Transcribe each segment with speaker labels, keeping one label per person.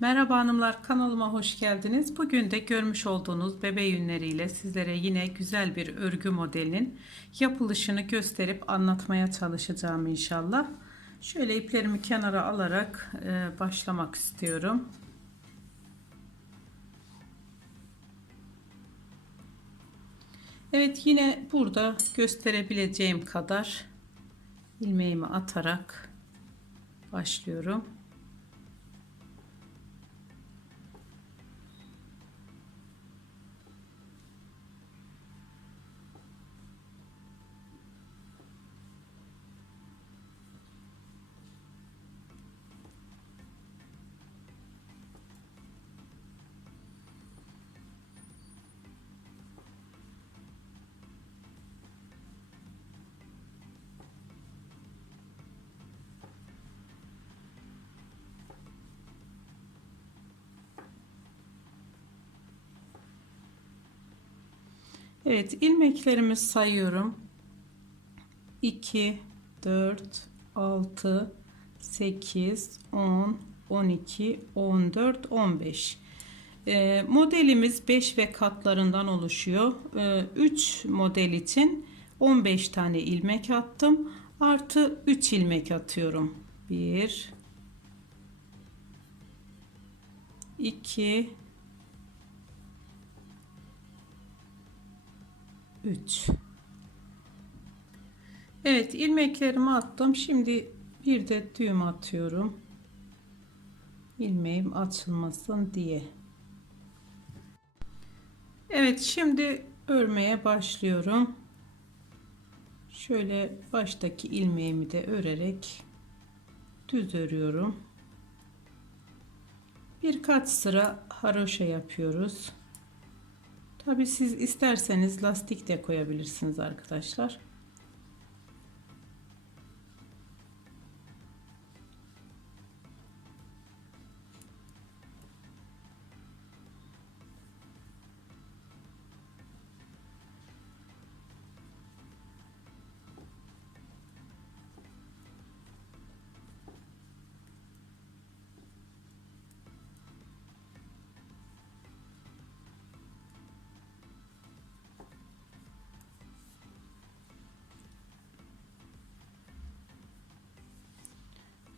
Speaker 1: Merhaba hanımlar kanalıma hoş geldiniz. Bugün de görmüş olduğunuz bebe yünleriyle sizlere yine güzel bir örgü modelinin yapılışını gösterip anlatmaya çalışacağım inşallah. Şöyle iplerimi kenara alarak e, başlamak istiyorum. Evet yine burada gösterebileceğim kadar ilmeğimi atarak başlıyorum. Evet ilmeklerimi sayıyorum. 2 4 6 8 10 12 14 15 e, modelimiz 5 ve katlarından oluşuyor. E, 3 model için 15 tane ilmek attım. Artı 3 ilmek atıyorum. 1 2 3 Evet ilmeklerimi attım. Şimdi bir de düğüm atıyorum. ilmeğim açılmasın diye. Evet şimdi örmeye başlıyorum. Şöyle baştaki ilmeğimi de örerek düz örüyorum. Birkaç sıra haroşa yapıyoruz. Tabi siz isterseniz lastik de koyabilirsiniz arkadaşlar.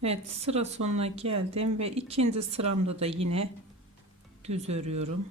Speaker 1: Evet sıra sonuna geldim ve ikinci sıramda da yine düz örüyorum.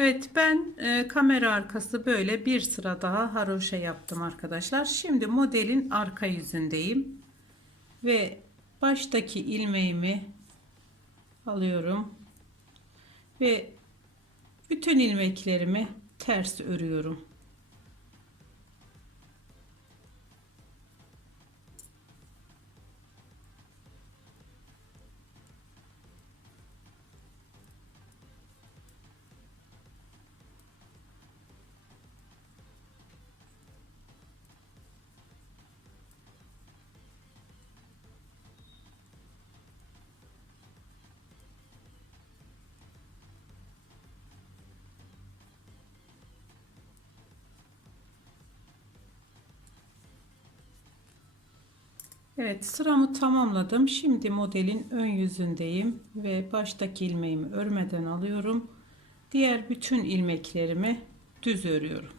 Speaker 1: Evet ben e, kamera arkası böyle bir sıra daha haroşa yaptım arkadaşlar. Şimdi modelin arka yüzündeyim. Ve baştaki ilmeğimi alıyorum. Ve bütün ilmeklerimi ters örüyorum. Evet sıramı tamamladım. Şimdi modelin ön yüzündeyim ve baştaki ilmeğimi örmeden alıyorum. Diğer bütün ilmeklerimi düz örüyorum.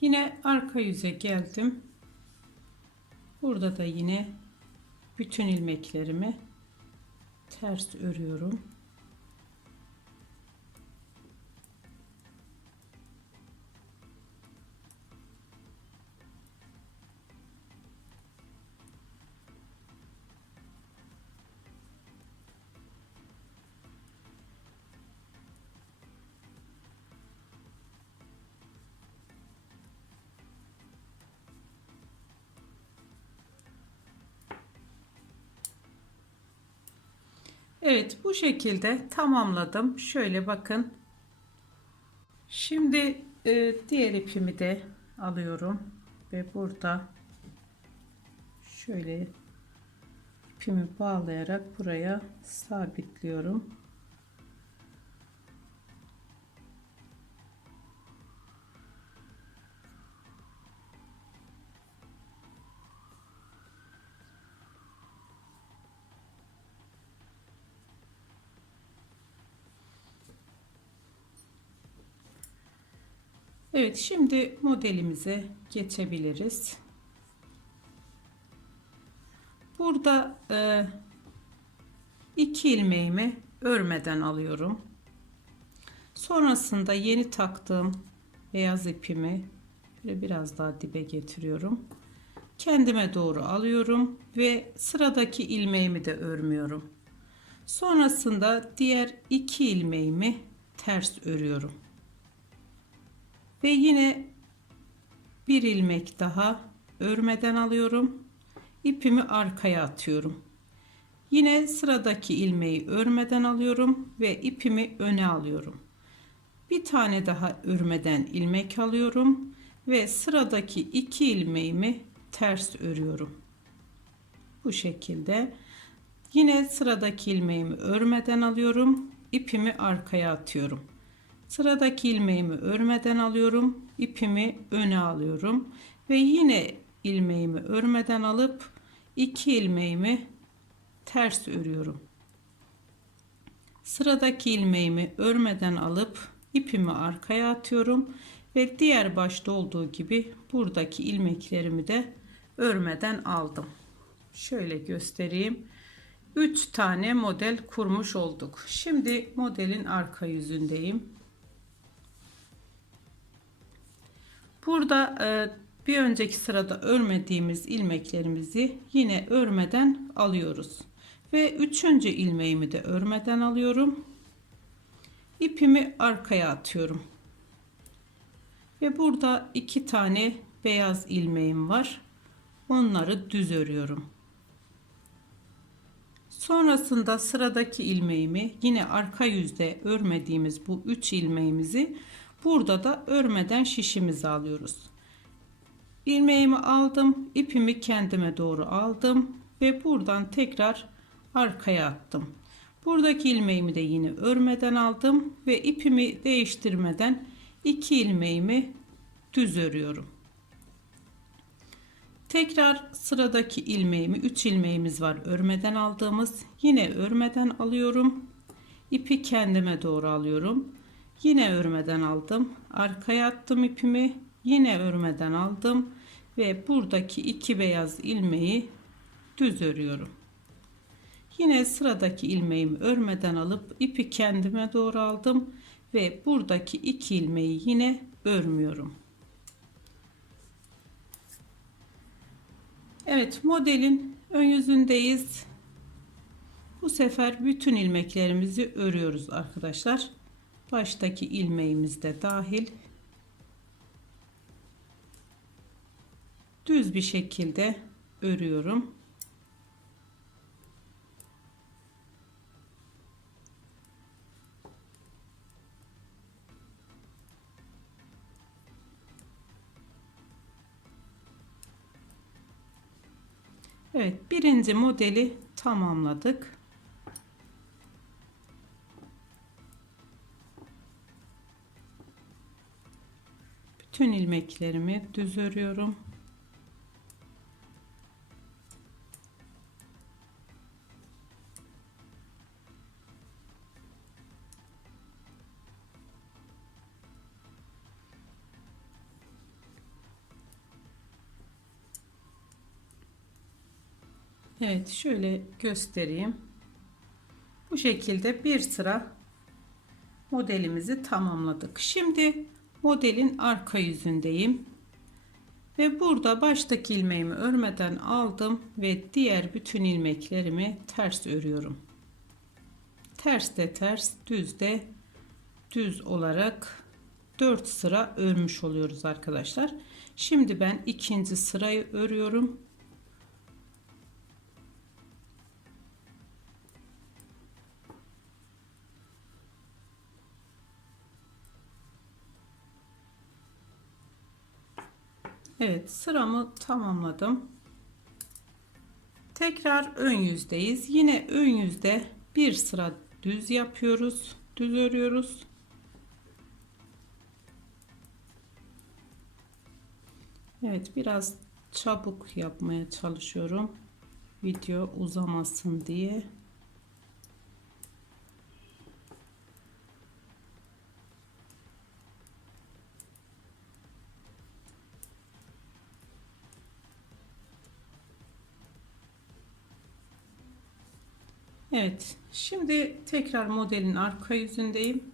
Speaker 1: Yine arka yüze geldim. Burada da yine bütün ilmeklerimi ters örüyorum. Evet bu şekilde tamamladım. Şöyle bakın. Şimdi e, diğer ipimi de alıyorum ve burada şöyle ipimi bağlayarak buraya sabitliyorum. Evet şimdi modelimize geçebiliriz. Burada e, iki ilmeğimi örmeden alıyorum. Sonrasında yeni taktığım beyaz ipimi biraz daha dibe getiriyorum. Kendime doğru alıyorum ve sıradaki ilmeğimi de örmüyorum. Sonrasında diğer iki ilmeğimi ters örüyorum. Ve yine bir ilmek daha örmeden alıyorum. İpimi arkaya atıyorum. Yine sıradaki ilmeği örmeden alıyorum ve ipimi öne alıyorum. Bir tane daha örmeden ilmek alıyorum ve sıradaki iki ilmeğimi ters örüyorum. Bu şekilde yine sıradaki ilmeğimi örmeden alıyorum. ipimi arkaya atıyorum. Sıradaki ilmeğimi örmeden alıyorum. ipimi öne alıyorum. Ve yine ilmeğimi örmeden alıp iki ilmeğimi ters örüyorum. Sıradaki ilmeğimi örmeden alıp ipimi arkaya atıyorum ve diğer başta olduğu gibi buradaki ilmeklerimi de örmeden aldım. Şöyle göstereyim. 3 tane model kurmuş olduk. Şimdi modelin arka yüzündeyim. Burada e, bir önceki sırada örmediğimiz ilmeklerimizi yine örmeden alıyoruz. Ve üçüncü ilmeğimi de örmeden alıyorum. İpimi arkaya atıyorum. Ve burada iki tane beyaz ilmeğim var. Onları düz örüyorum. Sonrasında sıradaki ilmeğimi yine arka yüzde örmediğimiz bu üç ilmeğimizi Burada da örmeden şişimizi alıyoruz. İlmeğimi aldım, ipimi kendime doğru aldım ve buradan tekrar arkaya attım. Buradaki ilmeğimi de yine örmeden aldım ve ipimi değiştirmeden iki ilmeğimi düz örüyorum. Tekrar sıradaki ilmeğimi 3 ilmeğimiz var örmeden aldığımız yine örmeden alıyorum. İpi kendime doğru alıyorum. Yine örmeden aldım. Arkaya attım ipimi. Yine örmeden aldım ve buradaki iki beyaz ilmeği düz örüyorum. Yine sıradaki ilmeğimi örmeden alıp ipi kendime doğru aldım ve buradaki iki ilmeği yine örmüyorum. Evet modelin ön yüzündeyiz. Bu sefer bütün ilmeklerimizi örüyoruz arkadaşlar baştaki ilmeğimiz de dahil düz bir şekilde örüyorum. Evet birinci modeli tamamladık. bütün ilmeklerimi düz örüyorum. Evet şöyle göstereyim. Bu şekilde bir sıra modelimizi tamamladık. Şimdi modelin arka yüzündeyim. Ve burada baştaki ilmeğimi örmeden aldım ve diğer bütün ilmeklerimi ters örüyorum. Ters de ters, düz de düz olarak 4 sıra örmüş oluyoruz arkadaşlar. Şimdi ben ikinci sırayı örüyorum. Sıramı tamamladım. Tekrar ön yüzdeyiz. Yine ön yüzde bir sıra düz yapıyoruz. Düz örüyoruz. Evet biraz çabuk yapmaya çalışıyorum. Video uzamasın diye. Evet, şimdi tekrar modelin arka yüzündeyim.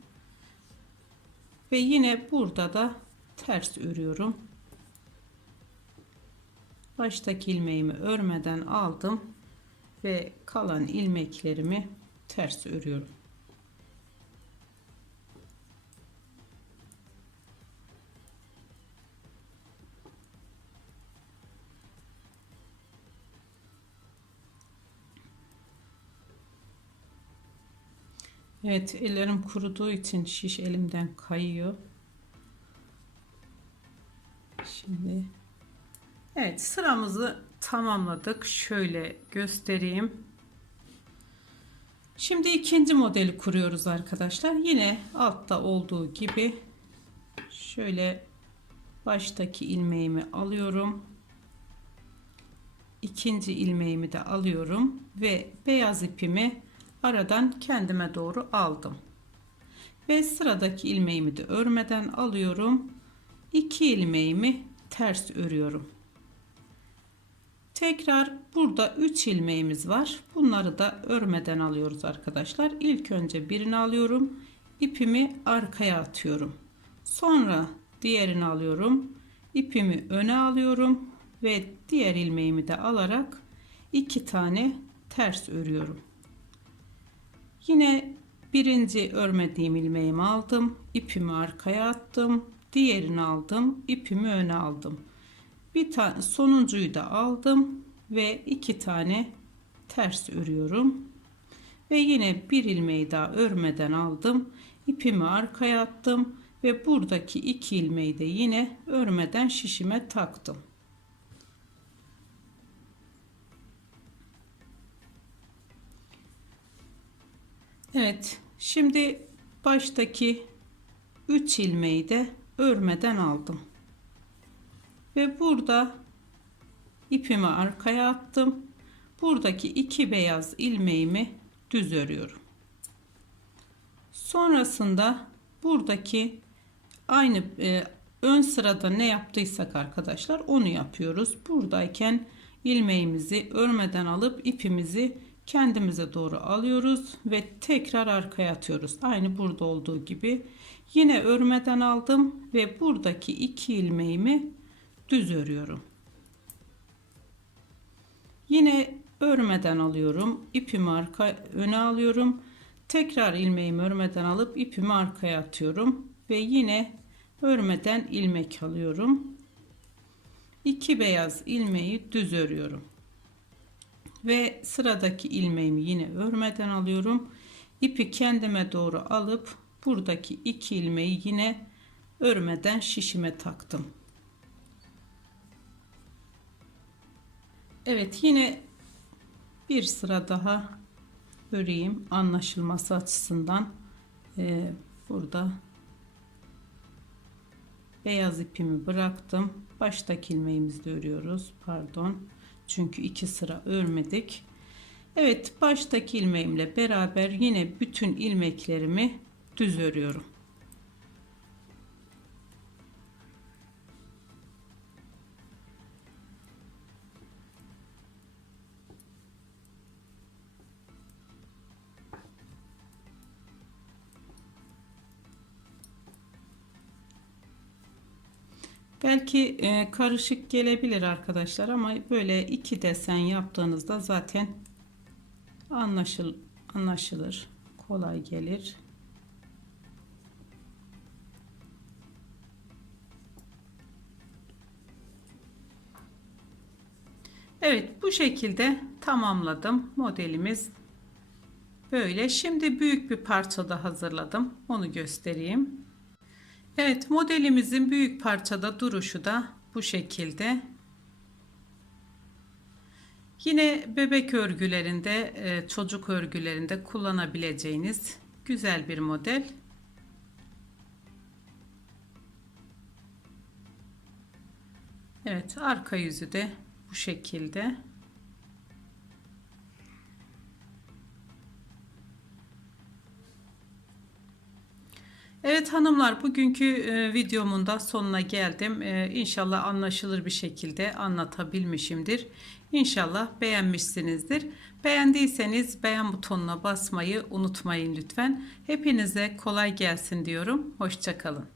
Speaker 1: Ve yine burada da ters örüyorum. Baştaki ilmeğimi örmeden aldım ve kalan ilmeklerimi ters örüyorum. Evet ellerim kuruduğu için şiş elimden kayıyor. Şimdi Evet sıramızı tamamladık. Şöyle göstereyim. Şimdi ikinci modeli kuruyoruz arkadaşlar. Yine altta olduğu gibi şöyle baştaki ilmeğimi alıyorum. İkinci ilmeğimi de alıyorum ve beyaz ipimi aradan kendime doğru aldım. Ve sıradaki ilmeğimi de örmeden alıyorum. İki ilmeğimi ters örüyorum. Tekrar burada 3 ilmeğimiz var. Bunları da örmeden alıyoruz arkadaşlar. İlk önce birini alıyorum. İpimi arkaya atıyorum. Sonra diğerini alıyorum. İpimi öne alıyorum ve diğer ilmeğimi de alarak iki tane ters örüyorum. Yine birinci örmediğim ilmeğimi aldım. ipimi arkaya attım. Diğerini aldım. ipimi öne aldım bir tane sonuncuyu da aldım ve iki tane ters örüyorum ve yine bir ilmeği daha örmeden aldım ipimi arkaya attım ve buradaki iki ilmeği de yine örmeden şişime taktım Evet şimdi baştaki 3 ilmeği de örmeden aldım ve burada ipimi arkaya attım. Buradaki iki beyaz ilmeğimi düz örüyorum. Sonrasında buradaki aynı e, ön sırada ne yaptıysak arkadaşlar onu yapıyoruz. Buradayken ilmeğimizi örmeden alıp ipimizi kendimize doğru alıyoruz ve tekrar arkaya atıyoruz. Aynı burada olduğu gibi. Yine örmeden aldım ve buradaki iki ilmeğimi düz örüyorum. Yine örmeden alıyorum. ipimi arka öne alıyorum. Tekrar ilmeğimi örmeden alıp ipimi arkaya atıyorum ve yine örmeden ilmek alıyorum. İki beyaz ilmeği düz örüyorum. Ve sıradaki ilmeğimi yine örmeden alıyorum. İpi kendime doğru alıp buradaki iki ilmeği yine örmeden şişime taktım. Evet yine bir sıra daha öreyim anlaşılması açısından ee, burada beyaz ipimi bıraktım baştaki ilmeğimizde örüyoruz pardon çünkü iki sıra örmedik. Evet baştaki ilmeğimle beraber yine bütün ilmeklerimi düz örüyorum Belki e, karışık gelebilir arkadaşlar ama böyle iki desen yaptığınızda zaten anlaşıl anlaşılır. Kolay gelir. Evet bu şekilde tamamladım modelimiz böyle şimdi büyük bir parçada hazırladım onu göstereyim Evet modelimizin büyük parçada duruşu da bu şekilde yine bebek örgülerinde e, çocuk örgülerinde kullanabileceğiniz güzel bir model Evet arka yüzü de bu şekilde. Evet hanımlar bugünkü e, videomun da sonuna geldim. E, inşallah anlaşılır bir şekilde anlatabilmişimdir. İnşallah beğenmişsinizdir. Beğendiyseniz beğen butonuna basmayı unutmayın lütfen. Hepinize kolay gelsin diyorum. Hoşçakalın.